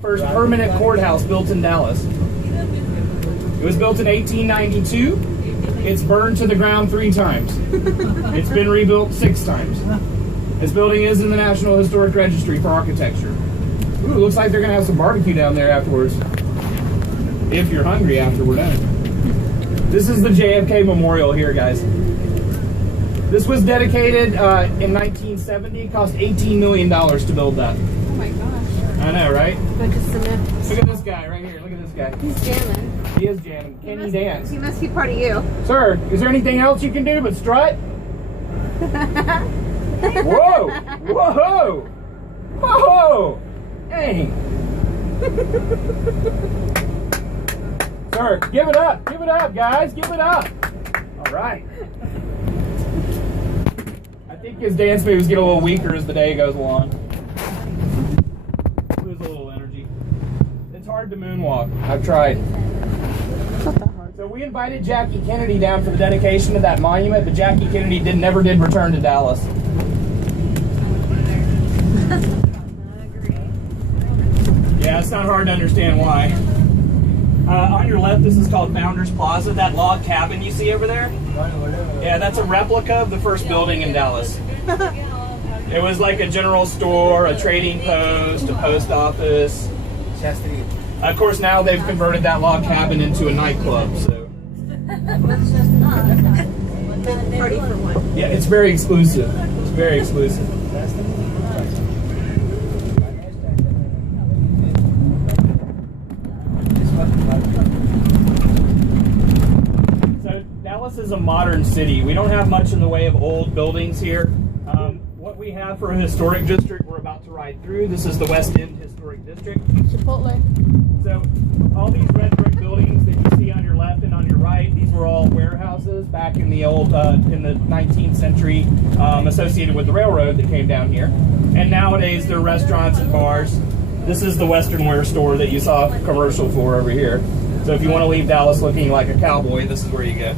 First permanent courthouse built in Dallas. It was built in 1892. It's burned to the ground 3 times. It's been rebuilt 6 times. This building is in the National Historic Registry for architecture. Ooh, looks like they're gonna have some barbecue down there afterwards. If you're hungry after we're done. This is the JFK Memorial here, guys. This was dedicated in 1970. Cost $18 million to build that. Oh my gosh. I know, right? Bunch of cement. Look at this guy right here. Look at this guy. He's jamming. He is jamming. Can he dance? He must be part of you. Sir, is there anything else you can do but strut? Whoa! Whoa! Whoa! Dang! Sir, give it up! Give it up, guys! Give it up! All right. I think his dance moves get a little weaker as the day goes along. Lose a little energy. It's hard to moonwalk. I've tried. So we invited Jackie Kennedy down for the dedication of that monument, but Jackie Kennedy never did return to Dallas. Yeah, it's not hard to understand why. On your left, this is called Founders Plaza. That log cabin you see over there? Yeah, that's a replica of the first building in Dallas. It was like a general store, a trading post, a post office. Of course, now they've converted that log cabin into a nightclub. So. Party for one. Yeah, it's very exclusive. It's very exclusive. So Dallas is a modern city. We don't have much in the way of old buildings here. What we have for a historic district, we're about to ride through. This is the West End Historic District. Chipotle. So all these red brick buildings that you see on your left and on your right, these were all warehouses back in the old, in the 19th century, associated with the railroad that came down here. And nowadays they're restaurants and bars. This is the Western Wear store that you saw a commercial for over here. So if you want to leave Dallas looking like a cowboy, this is where you go.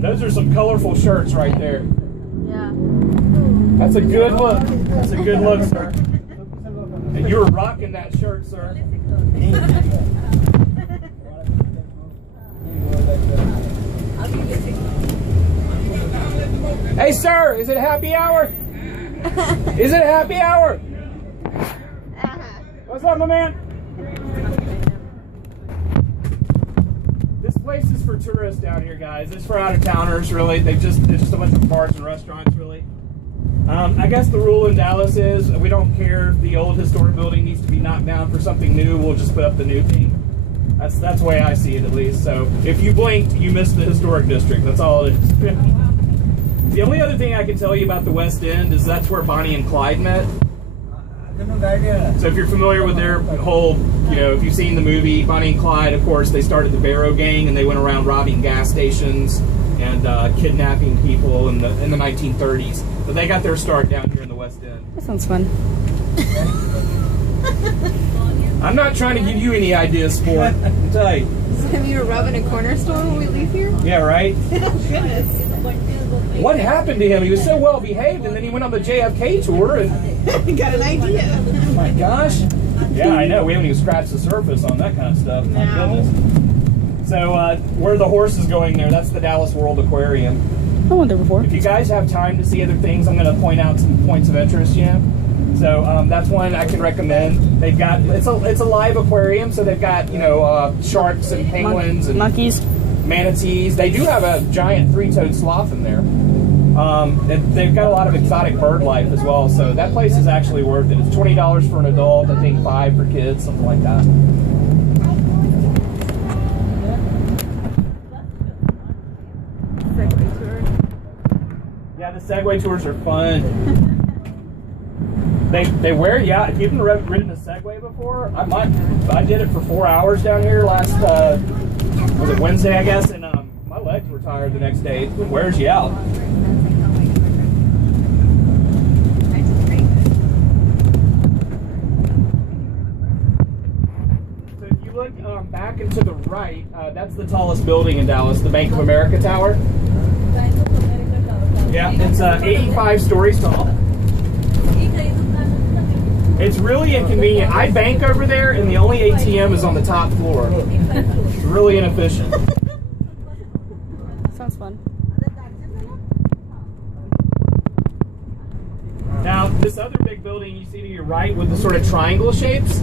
Those are some colorful shirts right there. Yeah. That's a good look. That's a good look, sir. And you were rocking that shirt, sir. Hey, sir, is it happy hour? Is it happy hour? What's up, my man? This place is for tourists down here, guys. It's for out-of-towners, really. There's just a bunch of bars and restaurants, really. I guess the rule in Dallas is we don't care if the old historic building needs to be knocked down for something new. We'll just put up the new thing. That's the way I see it, at least. So if you blinked, you missed the historic district. That's all it is. The only other thing I can tell you about the West End is that's where Bonnie and Clyde met. So if you're familiar with their whole, if you've seen the movie Bonnie and Clyde, of course, they started the Barrow Gang and they went around robbing gas stations and kidnapping people in the 1930s. But they got their start down here in the West End. That sounds fun. I'm not trying to give you any ideas, sport. I'll tell you. So you were robbing a corner store when we leave here? Yeah, right? Goodness. What happened to him? He was so well behaved, and then he went on the JFK tour and Got an idea. oh my gosh. Yeah, I know. We haven't even scratched the surface on that kind of stuff. My goodness. So, where the horse is going there, that's the Dallas World Aquarium. I went there before. If you guys have time to see other things, I'm going to point out some points of interest, So, that's one I can recommend. They've got, it's a live aquarium, so they've got, sharks and penguins and monkeys, manatees. They do have a giant 3-toed sloth in there. They've got a lot of exotic bird life as well, so that place is actually worth it. It's $20 for an adult, I think $5 for kids, something like that. Segway tour. Yeah, the Segway tours are fun. They wear you out. If you've never ridden a Segway before, I did it for 4 hours down here last, was it Wednesday, I guess, and my legs were tired the next day. It wears you out. So if you look back and to the right, that's the tallest building in Dallas, the Bank of America Tower. Yeah, it's 85 stories tall. It's really inconvenient. I bank over there, and the only ATM is on the top floor. It's really inefficient. Sounds fun. Now, this other big building you see to your right with the sort of triangle shapes,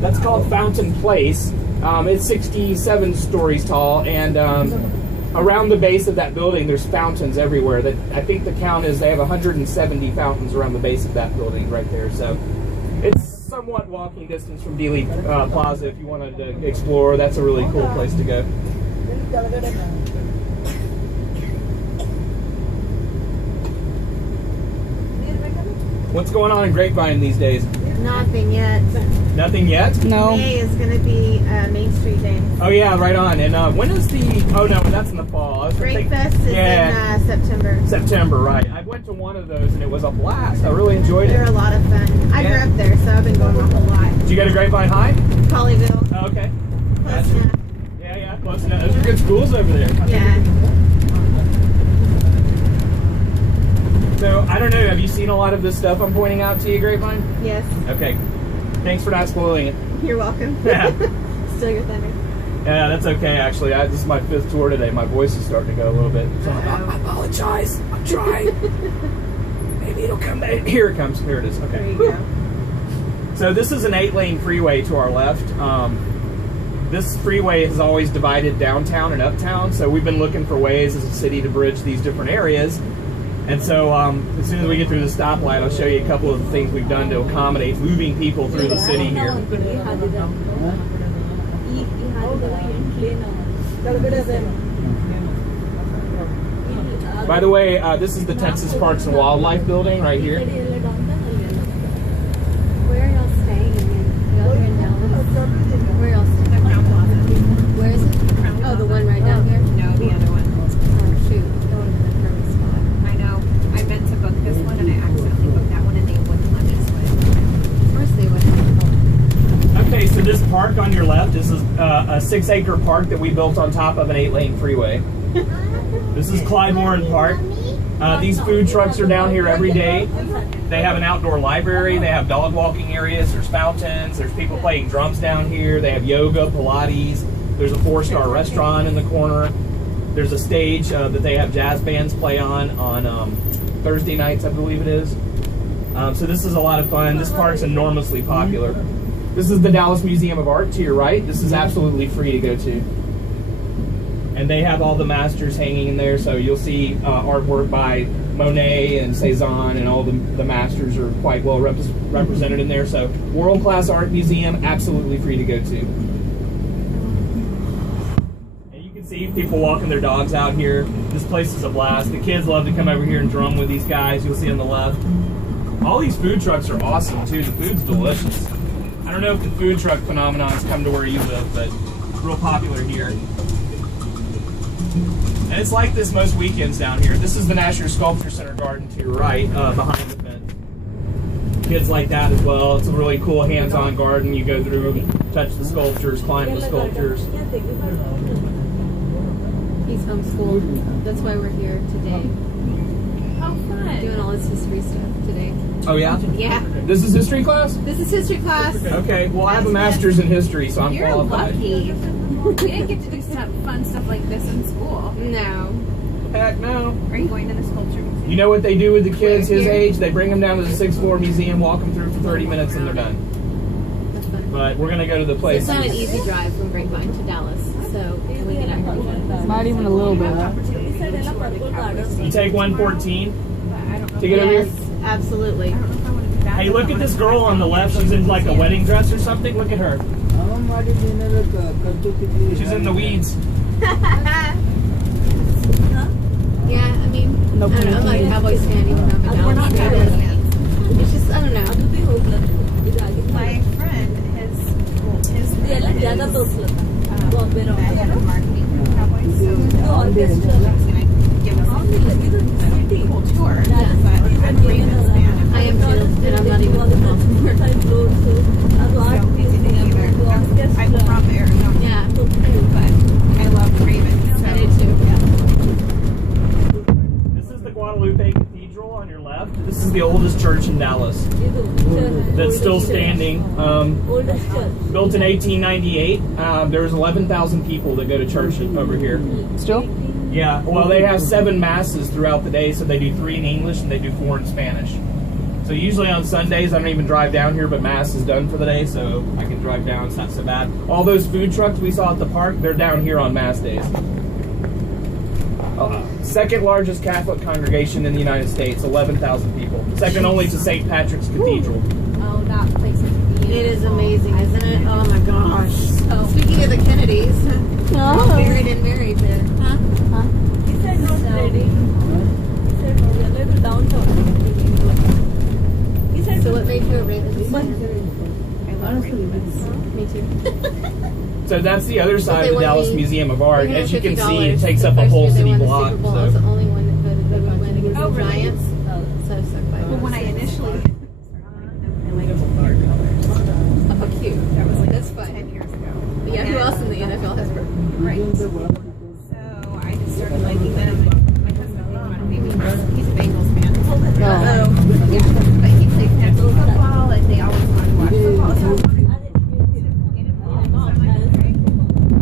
that's called Fountain Place. It's 67 stories tall, and around the base of that building, there's fountains everywhere. That I think the count is they have 170 fountains around the base of that building right there. So it's somewhat walking distance from Dealey Plaza if you wanted to explore. That's a really cool place to go. What's going on in Grapevine these days? Nothing yet. Nothing yet? No. May is going to be Main Street Day. Oh yeah, right on. And when is the? Oh no, that's in the fall. I was Break thinking- Fest is yeah, in September. September, right? I went to one of those and it was a blast. I really enjoyed They're a it. lot of fun. I Yeah. grew up there, so I've been going a whole lot. Did you go to Grapevine High? Colleyville. Oh, okay. Close Gotcha. enough. Yeah, close enough. Those are good schools over there. Yeah. So I don't know. Have you seen a lot of this stuff I'm pointing out to you, Grapevine? Yes. Okay. Thanks for not spoiling it. You're welcome. Yeah. Still your thunder. Yeah, that's okay. Actually, this is my 5th tour today. My voice is starting to go a little bit. So I apologize. I'm trying. Maybe it'll come back. Here it comes. Here it is. Okay. There you go. So this is an 8-lane freeway to our left. This freeway is always divided downtown and uptown, so we've been looking for ways as a city to bridge these different areas. And so as soon as we get through the stoplight, I'll show you a couple of the things we've done to accommodate moving people through the city here. By the way, this is the Texas Parks and Wildlife building right here. Where are y'all staying? Y'all here in Dallas? Where y'all staying? Where is it? Oh, the one right down here? No, the other one. Oh, shoot. That would have been a perfect spot. I know. I meant to book this one and I accidentally booked that one and they wouldn't let me switch. Of course they would. Okay, so this park on your left is a 6-acre park that we built on top of an 8-lane freeway. This is Clyde Morin Park. These food trucks are down here every day. They have an outdoor library. They have dog walking areas. There's fountains. There's people playing drums down here. They have yoga, Pilates. There's a 4-star restaurant in the corner. There's a stage that they have jazz bands play on Thursday nights, I believe it is. So this is a lot of fun. This park's enormously popular. This is the Dallas Museum of Art to your right. This is absolutely free to go to. And they have all the masters hanging in there, so you'll see artwork by Monet and Cezanne, and all the masters are quite well represented in there. So world-class art museum, absolutely free to go to. And you can see people walking their dogs out here. This place is a blast. The kids love to come over here and drum with these guys. You'll see on the left. All these food trucks are awesome too. The food's delicious. I don't know if the food truck phenomenon's come to where you live, but it's real popular here. And it's like this most weekends down here. This is the Nasher Sculpture Center garden to your right, behind the fence. Kids like that as well. It's a really cool hands-on garden. You go through, touch the sculptures, climb the sculptures. He's homeschooled. That's why we're here today. How fun. Doing all this history stuff today. Oh yeah? Yeah. This is history class? This is history class. Okay, well I have a master's in history, so I'm You're qualified. lucky. We didn't get to do fun stuff like this in school. No. Heck no. Are you going to the sculpture museum? You know what they do with the kids his age? They bring them down to the 6th floor museum, walk them through for 30 minutes, and they're done. That's fun. But we're going to go to the place. It's not an easy drive from Grapevine to Dallas, so we get out here. Not even a little bit. You take 114 to get over here? Yes, absolutely. Hey, look at this girl on the left. She's in like a wedding dress or something. Look at her. She's in the weeds. Yeah, I mean, I don't know, I'm like a Cowboys fan even though I'm a Dallas fan. It's just, I don't know. My friend, his bed of marketing for Cowboys, so he's gonna give us a whole tour. But I'm a Ravens fan. I am too, and I'm not even a football fan. I'm from Arizona. Yeah, but I love Ravens. So. I did too. This is the Guadalupe Cathedral on your left. This is the oldest church in Dallas that's still standing. Built in 1898. There was 11,000 people that go to church over here. Still? Yeah, well, they have 7 masses throughout the day, so they do 3 in English and they do 4 in Spanish. So usually on Sundays, I don't even drive down here, but mass is done for the day, so I can drive down. It's not so bad. All those food trucks we saw at the park, they're down here on mass days. Second largest Catholic congregation in the United States, 11,000 people. Second only to St. Patrick's Cathedral. Oh, that place is beautiful. It is amazing, isn't it? Oh my gosh. Oh. Speaking of the Kennedys, Oh. married and married there. Huh? He said not ready. He said no, we are little downtown. He said So what made you a Ravens fan? I love Ravens. Me too. So that's the other side they of the won Dallas the Museum of Art. As you can see, $350 it takes the up a first whole year they city won the block. Super Bowl. I was the So. only one that voted they would win against Oh, the really? Giants. So stuck by Well, when I them. initially I liked the dark colors. Oh, cute. That was like That's fun. 10 years ago. But yeah, who else in the NFL has purple? Right. So I just started liking them. My husband made fun of me because he's a Bengals fan. Yeah. But he plays national football and they always want to watch football. So I wanted to get involved. So I'm like, okay,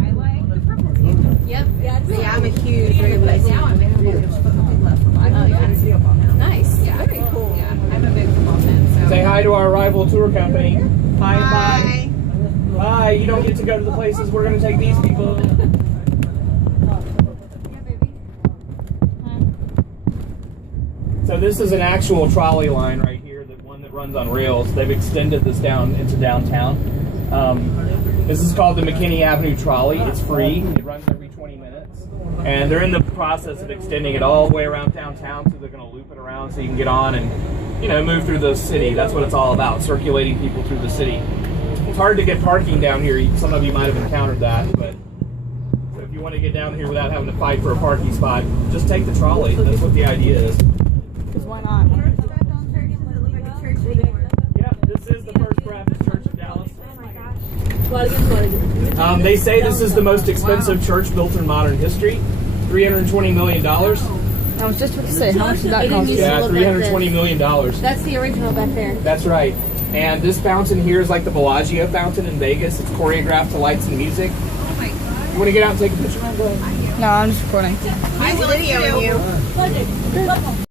I like the purple team. Yep. yeah, Yeah, I'm a huge Ravens Now I'm a huge football love football. I play fantasy football now. Nice. Yeah. Very cool. Yeah. I'm a big football fan. So. Say hi to our rival tour company. Bye. Bye. You don't get to go to the places we're going to take these people. So this is an actual trolley line right here, the one that runs on rails. They've extended this down into downtown. This is called the McKinney Avenue Trolley. It's free. It runs every 20 minutes. And they're in the process of extending it all the way around downtown, so they're going to loop it around so you can get on and, you know, move through the city. That's what it's all about, circulating people through the city. It's hard to get parking down here. Some of you might have encountered that, but so if you want to get down here without having to fight for a parking spot, just take the trolley. That's what the idea is. Because why not? Yeah, this is the First Baptist Church of Dallas. bargain bargain. They say this is the most expensive church built in modern history. $320 million. I was just about to say, how much did that cost? Yeah, $320 million. That's the original back there. That's right. And this fountain here is like the Bellagio fountain in Vegas. It's choreographed to lights and music. Oh my god. You want to get out and take a picture? No, I'm just recording. I'm videoing you.